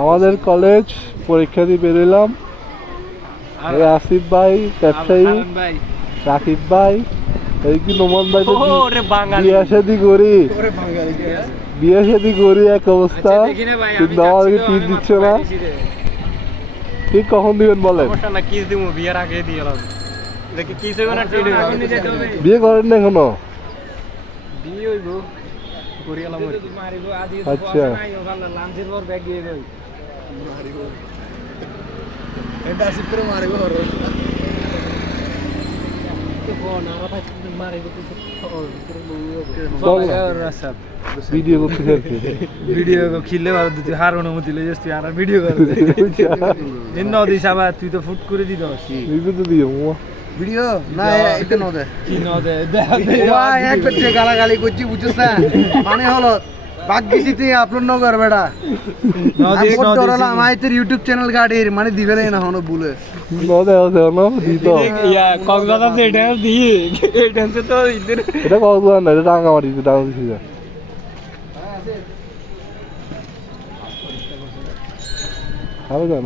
আমাদের কলেজ পরীক্ষা দিয়ে বেরোলাম। আসিফ ভাই, ব্যবসায়ী রাকিব ভাই, এই কি নোমান ভাই বিয়ে শাদী করি এক অবস্থা, কিন্তু আমাদেরকে টিপ দিচ্ছে না। ঠিক কখন দিবেন বলেন? বিয়ে করেন না এখনো? আচ্ছা, ভিডিও করতে ভিডিও খিললে ভালো তুই হার অনুমতি লই যাস, তুই আর ভিডিও করে দিন দিস আবার, তুই তো ফুট করে দিস ভিডিও না এটা নদে কি নদে এক করছে গালাগালি করছি, বুঝছিস না? মানে হলো বাগদিতে আপলোড ন কর বেটা নদে নদে আমাদের ইউটিউব চ্যানেল গাড়ির মানে দিবে না হনো বলে নদে আছে না দিত ইয়া কক্সবাজার যে এটা দি এটা তো ইদের এটা কক্সবাজার না, এটা রাঙ্গামাটিতে ডাউন দিছি যা আরো জান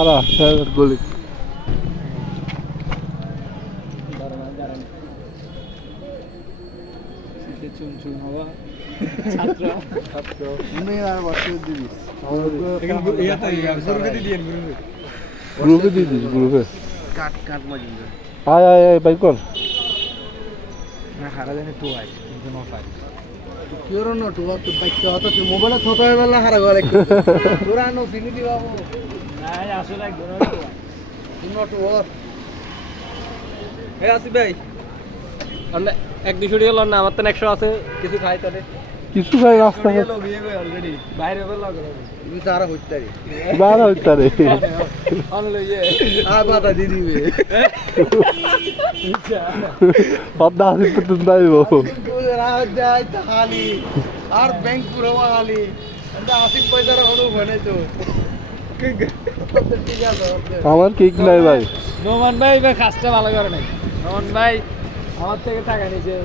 আরা স্যার গলি চুন হওয়া ছাত্র মনে আর বসে দিবি গ্রুপে কাট মজিন আয় ভাই কোন না হারা জানি তো আই কিন্তু নো পাই কিওর নো তো তো বাইক তো তো মোবাইলে ছোট হয়ে গেল হারা গলে তোরা নো ফিনি দিবা না আসলে এক ধরনের নট ওয়ার এ আসি ভাই আমরা এক দুশো টাকা লন না, আমার তো 100 আছে, কিছু খাই তাহলে কিছু খাই রাস্তা অলরেডি বাইরে বল লাগলো তুমি তো আর হইতারে অনলে ইয়ে আ বাতা দি দিবে পদ্মা আসিফ তো দাইবো রাত যায় খালি আর ব্যাংক পুরো খালি এটা আসিফ পয়সার হলো বনে তো আমার কেক নাই ভাই। নোমান ভাই কাজটা ভালো করে নাই। নোমান ভাই আমার থেকে টাকা নিয়েছে,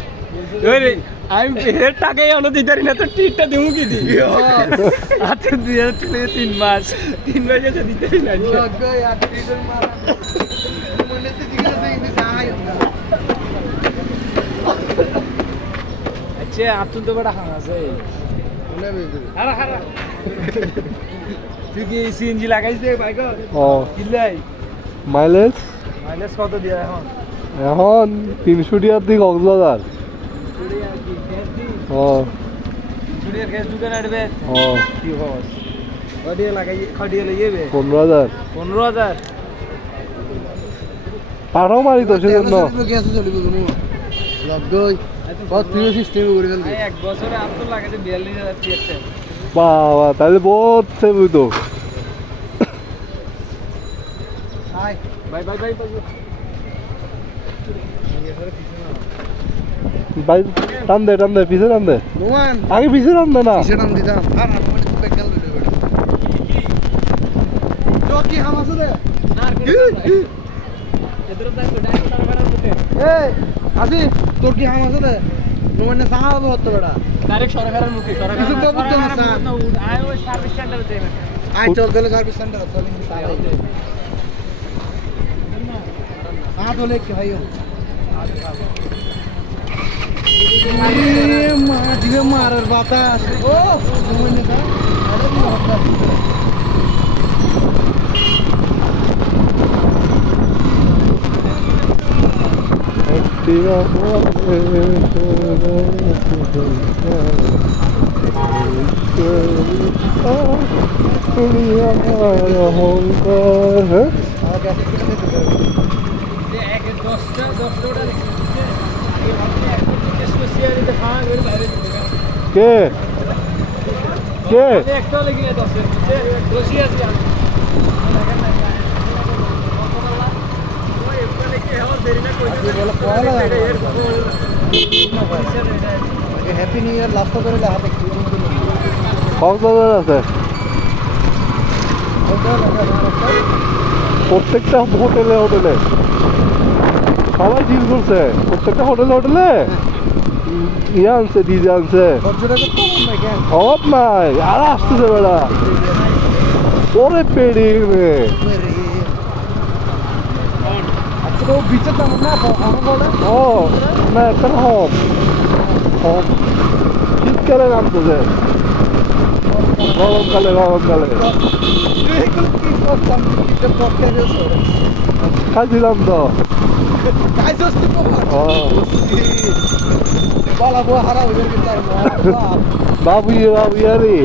আমি এর টাকাই অন্য দিতে পারি না, তো টিটটা দেবো কি দিই আচ্ছা 3 মাস এসে দিতে পারি না। আচ্ছা আপনি তো বড় খান আছে তুই কি সিএনজি লাগাইছ দে বাইক? কিলাই মাইলেজ কত দিয়া এখন? 300 টাকার দিক কক্সবাজার। গ্যাস দোকান আড়বে কি হস ওডিয়া লাগাই খডিয়া লইবে 15,000 পারো মারি তো সেজন্য গ্যাস চলিব কোনো লগই কত প্রিয় সিস্টেম করে গেল। এক বছরে আপ তো লাগাতে 42,000 টিএসএম। বাবা তাহলে বহুত সেভ হইতো। বাই ভাই টান দে পিছে টান দে আগে পিছে টান দে না পিছে টান দিতাম আর আমি মানে খুব বেকাল লইলে বেটা তো কি হাম আছে রে এদর দাই তো ডাই তো মারার মুখে এই আসি তোর কি হাম আছে রে নোমানে সাহাব হতো বেটা ডাইরেক্ট সরকারের মুখে কিছু তো বুঝতে না স্যার আই ওই সার্ভিস সেন্টারে যাই আই চল দিলে সার্ভিস সেন্টার চল हाँ तो लेके भाई दिवे मारर बातास ओ मुने का अरे भी होता কে একটা লেগে 10 এর মধ্যে বসি আছি আমি ওই এখানে কি হওয়ার দেরি না কই বলে পয়লা হ্যাপি নিউ ইয়ার লাস্ট করে হাতে কক্সবাজার আছে প্রত্যেকটা হোটেলে সবাই ডিল করছে প্রত্যেকটা হোটেলে ইয়ে আনছে ডিজে আনছে পর্যটকের তো মন নাই কেন অভাব নাই আর আসতেছে বেড়া ওরে পেড়ি আচ্ছা তো বিচের তেমন না আমার বলে ও না একটা হোম হোম শীতকালে নামতেছে গরমকালে কি করতাম কিতে পড়তে গেছো খাইছিলাম তো কাইছস তুই পড়া ও বালা বো হারা হয়ে গেছে বাবু ইয়ারি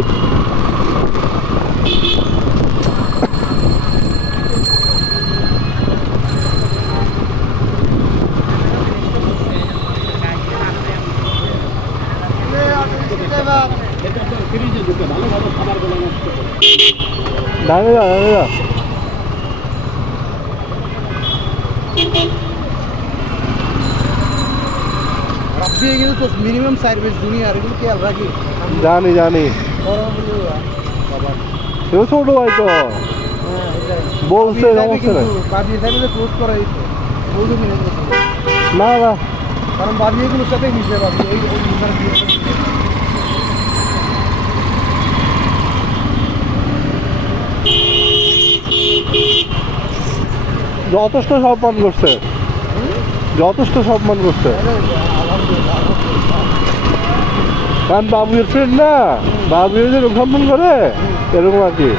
দাঁড়িয়ে যা রাব্বি কিন্তু তো মিনিমাম সার্ভিস জুনিয়র এগুলো খেয়াল রাখি জানি কেউ ছোট ভাই তো বলছে সমস্যা নেই বাবি সাইডে ক্লোজ করা হইছে বলতো মিনিট না কারণ বাবি এগুলোর সাথে মিশে বাবি ওই ইউজার দিয়ে যথেষ্ট সম্মান করছে কারণ বাবুয়ের ফ্রেন্ড না বাবুয়ের যেরকম সম্মান করে এরকম আর কি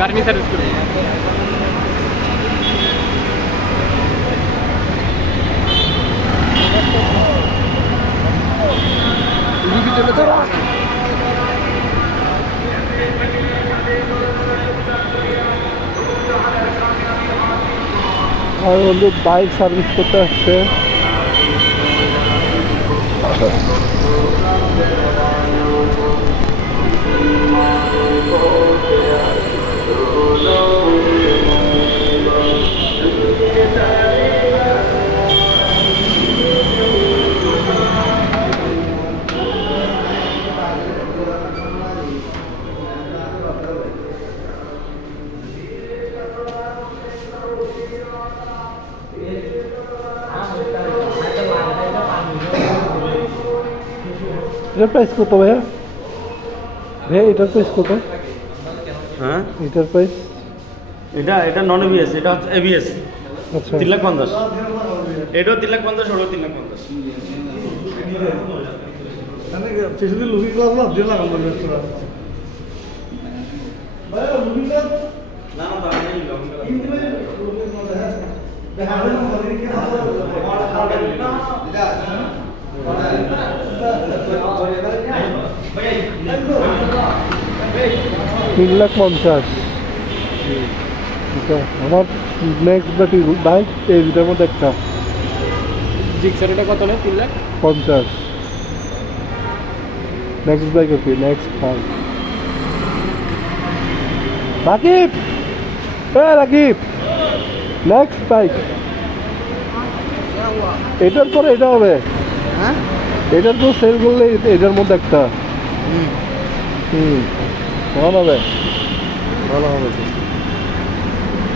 গাড়ি সার্ভিস করবো। রুগী চলে তো আর বন্ধু বাইক সার্ভিস করতে আসছে। এটার প্রাইস কত ভাইয়া? ভাইয়া এটার প্রাইস কত? হ্যাঁ এটার প্রাইস? এটা নন এবিএস, এটা হচ্ছে এবিএস আচ্ছা 3,50,000, এটাও 3,50,000, ওটাও 3,50,000। ফেসবুকে লুকিং গ্লাস না দিয়ে লাগানো রেস্টুরেন্ট না না তার নেই তিন লাখ 50,000। আচ্ছা, আমার নেক্সট বাইক এই দুটার মধ্যে একটা জিক্সার এটা কত নেই? 50। Next bike okay, next bike Rakib, Rakib next bike. এটার পরে এটা হবে, হ্যাঁ এটার তো সেল করলে এটার মধ্যে একটা কেমন হবে? ভালো হবে।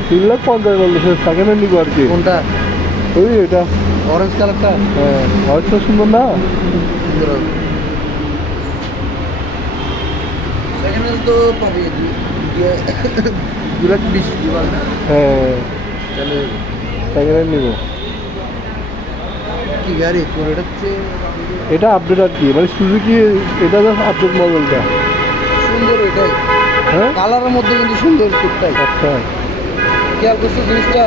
3,50,000 বললো, সে সেকেন্ড হ্যান্ড নিবো আর কি। কোনটা? ওই এটা অরেঞ্জ কালারটা হ্যাঁ, হয়তো সুন্দর না? সেকেন্ড হ্যান্ড তো পাবি 2,20,000 পারবে। হ্যাঁ তাহলে সেকেন্ড হ্যান্ড নিবো। কি গাড়ি তোর? এটা হচ্ছে এটা আপডেট আর কি, মানে সুজুকি এটা জাস্ট আপডেট মডেলটা। সুন্দর, এটাই হ্যাঁ কালারের মধ্যে কিন্তু সুন্দর টুকটাই। আচ্ছা, খেয়াল করছো জিনিসটা?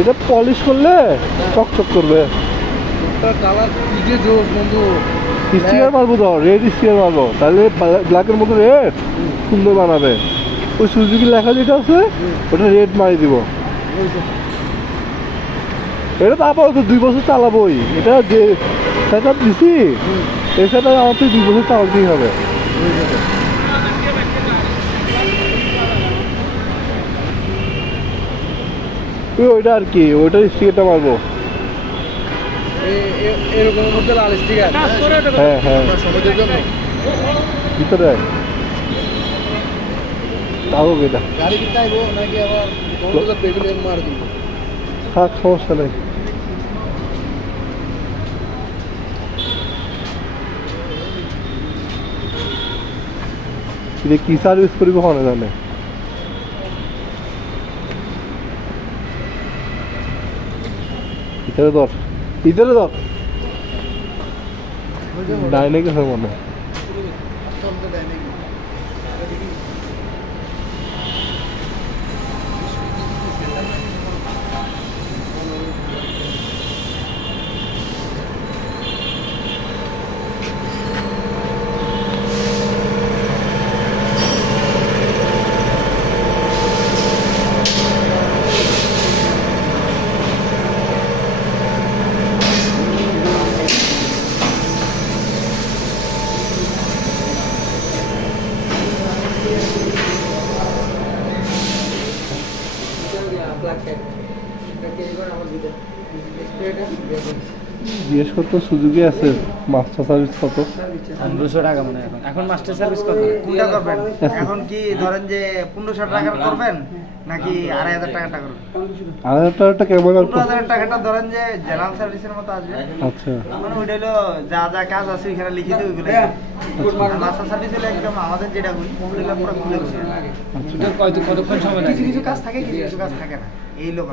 এটা পলিশ করলে চকচক করবে। ওটা কালার কি যে জোস বন্ধু। স্টিকার মারবো তো, রেড স্টিকার মারবো, তাহলে ব্ল্যাকের মতো রেড সুন্দর বানাবে। ওই সুজুকি লেখা যেটা আছে ওটা রেড মারি দিব। এটা তো আপাতত 2 বছর চালাবোই। এটা যে সেট আপ দিছি এই সেট আপ আমার তো 2 বছর চালাতেই হবে। ওইটা আর কি, ওইটার স্টিকারটা মারবো। এরকমের মধ্যে লাল স্টিকার। হ্যাঁ হ্যাঁ, ভিতরে তাও এটা গাড়ি কি চাইবো নাকি আবার বন্ধুদের পেবিলিয়ন মার দিব? থাক, সমস্যা নেই। এটা কি সার্ভিস করিব হনে জানে। ভিতরে ধর, ভিতরে ধর, ডাইনে গেছে মনে হয়। জিজ্ঞেস করতো সুযোগে আছে মাস্টার সার্ভিস কত? 200 টাকা মনে হয় এখন মাস্টার সার্ভিস কত? কোনটা করবেন এখন? কি ধরেন যে 1500 টাকার করবেন নাকি 2,500 টাকাটা করবেন? 2,500 টাকাটা কেমন? 15,000 টাকাটা ধরেন যে জেনারেল সার্ভিসের মতো আসবে। আচ্ছা, মানে ওইটা হলো যা যা কাজ আছে এখানে লিখিত ওইগুলো। মাস্টার সার্ভিস হলে একদম আমাদের যেটা করি ওগুলো পুরো খুলে বসে। কতক্ষণ সময় লাগে? কিছু কিছু কাজ থাকে, কিছু কিছু কাজ থাকে না। এই লোক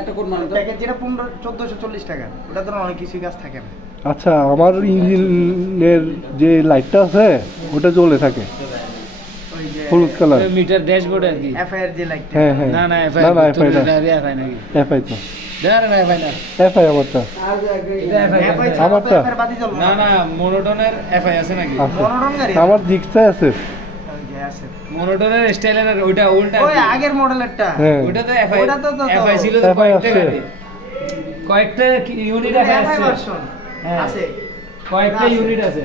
একটা কোড মানে প্যাকেজ যেটা 1440 টাকা, ওটা ধরুন অনেক কিছু কাজ থাকে না। আচ্ছা, আমার ইঞ্জিনের যে লাইটটা আছে ওটা জ্বলে থাকে। ওই যে হলুদ কালার মিটার ড্যাশবোর্ড আর কি এফআইআর যে লাইটটা হ্যাঁ হ্যাঁ না না না না এফআই না এফআই নাকি এফআই তো দাঁড়া না এফআই না এফআই আমারটা এটা এফআই আমারটা বাতি জ্বলো না না মোনোটনের এফআই আছে নাকি আছে মনোটন গাড়ি আমার দিকটাই আছে আছে মোনোটনের স্টাইলের ওইটা উল্টা ওই আগের মডেলেরটা হ্যাঁ ওইটা তো এফআই ওটা তো এফআই ছিল তো FI কয়েকটা আছে। গাড়ি কয়েকটা ইউনিট এফআই আছে ভার্সন হ্যাঁ। আছে কয়েকটা আছে। ইউনিট আছে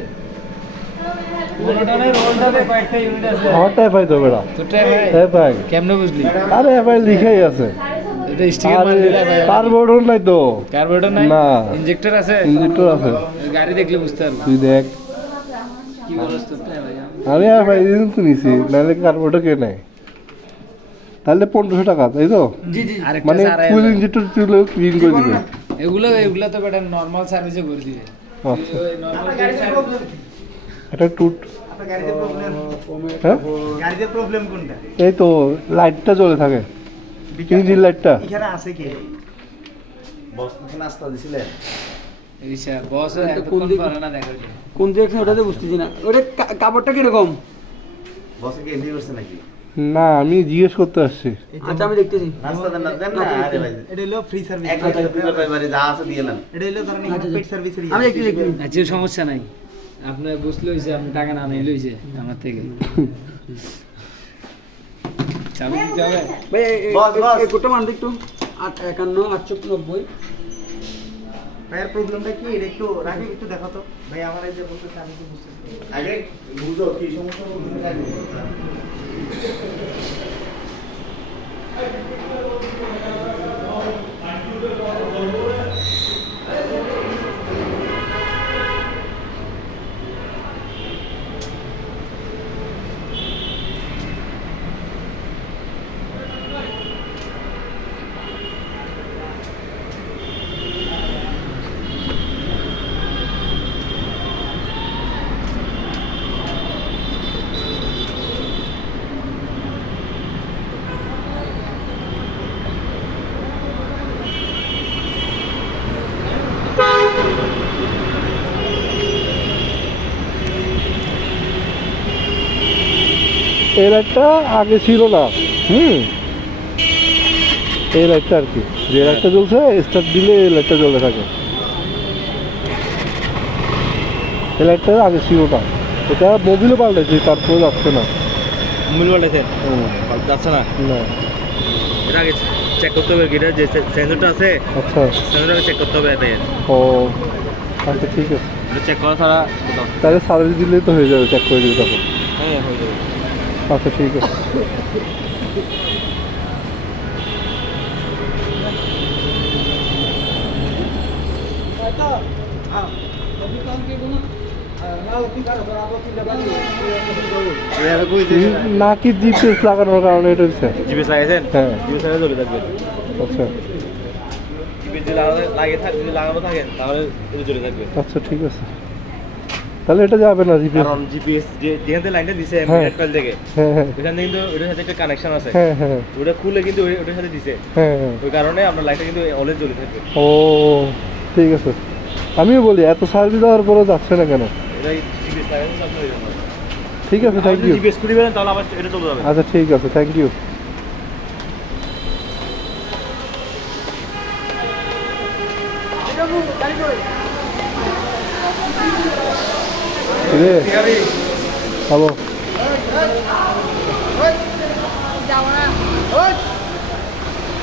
মোনোটনের ওল্ডারে কয়েকটা ইউনিট আছে আমারটা এফআই তো বেড়া তোরটা এফআই এফআই কেমনে বুঝলি আরে এফআই লিখাই আছে এটা স্টিকার আরে মার দিলে এফআই কার্বোরেটর নাই তো কার্বোরেটর নাই না। ইনজেক্টর আছে ইঞ্জেক্টর আছে গাড়ি দেখলে বুঝতে পারবো তুই দেখ কি বলছ তো এফআই আমি এফআই দিন তো নিছি নাহলে কার্বোরেটর কে নাই তাহলে 1500 টাকা তাই তো জি জি আরেকটা মানে স্যার ফুল ইঞ্জেক্টর তুলে ক্লিন করে দিবে এগুলো তো বেটা নরমাল সার্ভিসে করে দিবে আচ্ছা নরমাল গাড়িতে প্রবলেম এটা টুট আপনার গাড়িতে প্রবলেম হ্যাঁ গাড়িতে প্রবলেম কোনটা এই তো লাইটটা জ্বলে থাকে ইঞ্জিন লাইটটা এখানে আছে কি বস নাস্তা দিছিলে রিসা বস এতক্ষণ করে না দেখো কোন দেখছেন ওটাতে বুঝতেছি না ওটা কাপড়টা কিরকম বসে কি এমনি করছে নাকি না আমি জিজ্ঞেস করতে আসছি আচ্ছা আমি দেখতেছি নাস্তা দেন না দেন না আরে ভাই এটা হলো ফ্রি সার্ভিস এক হাজার টাকা পাইবারে যা আছে দিয়ে নেন এটা হলো ধরেন আচ্ছা, পেড সার্ভিসের আমি একটু দেখতেছি আচ্ছা সমস্যা নাই আপনার বুঝলে হয়েছে আপনি টাকা না নিলে হয়েছে আমার থেকে চাবি দিতে হবে ভাই বস, বস। এই কোটা মান একটু 51 890 ভাইয়ের প্রবলেমটা কি এটা একটু রাখি একটু দেখো তো ভাই আমার এই যে বলতেছে আমি তো বুঝতেছি আগে বুঝো কি সমস্যা বুঝতে আগে এই লাইটটা আগে ছিল না এই লাইটটা আর কি যে লাইটটা জ্বলছে স্টার্ট দিলে এই লাইটটা জ্বলে থাকে এই লাইটটা আগে ছিল না এটা মোবিলও পাল্টেছে তারপরে যাচ্ছে না মূল বলেছে হুম, যাচ্ছে না না এটা আগে চেক করতে হবে গিটার যে সেন্সরটা আছে আচ্ছা সেন্সরটা চেক করতে হবে এতে ও আচ্ছা ঠিক আছে এটা চেক করা ছাড়া তাহলে সার্ভিস দিলেই তো হয়ে যাবে চেক করে দিবে তখন হ্যাঁ হয়ে যাবে আচ্ছা ঠিক আছে নাকি জিপিএস লাগানোর কারণে এটা হচ্ছে জিপিএস লাগাইছেন হ্যাঁ জিপিএস লাগাই চলে থাকবে আচ্ছা জিপিএস যদি লাগানো থাকে তাহলে এটা চলে থাকবে আচ্ছা ঠিক আছে তাহলে এটা যাবে না জিপিএস কারণ জিপিএস যেখান থেকে লাইনটা দিছে হ্যাঁ। এয়ারটেল থেকে হ্যাঁ হ্যাঁ ওখান থেকে কিন্তু ওটার সাথে একটা কানেকশন আছে হ্যাঁ হ্যাঁ ওটা খুলে কিন্তু ওটার সাথে দিছে হ্যাঁ হ্যাঁ ওই কারণে আপনার লাইটটা কিন্তু অলওয়েজ জ্বলে থাকবে ও ঠিক আছে আমিও বলি এত সার্ভিস দেওয়ার পরে যাচ্ছে না কেন এটা জিপিএস লাগাইছেন তো আপনার জন্য ঠিক আছে থ্যাংক ইউ জিপিএস খুলে দিবেন তাহলে আবার এটা চলে যাবে আচ্ছা ঠিক আছে থ্যাংক ইউ রে হ্যালো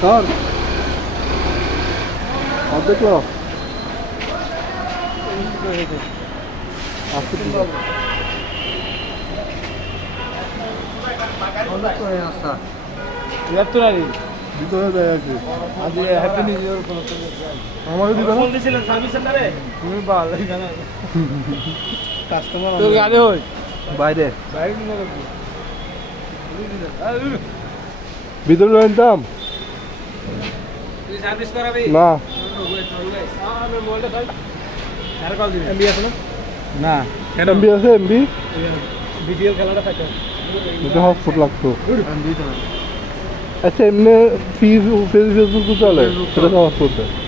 স্যার অর্ধেক লো আসতে দিন। ভিতরে দেয় আছে আমারও দিবে না ফোন দিছিলেন সার্ভিস সেন্টারে তুমি ভালো কাস্টমার তোর গাড়ি হই বাইরে বাইক নিয়ে যাবো ভিতরে আনতাম তুই সার্ভিস করাবি না আমি মোবাইলটা খাই আর কল দিবি এমবি আছে না না এমবি আছে এমবি বিপিএল খেলাটা খাইতে এটা হটস্পট লাগতো আচ্ছা এমনি ফেসবুক চলে সেটা তো হটস্পট দেয়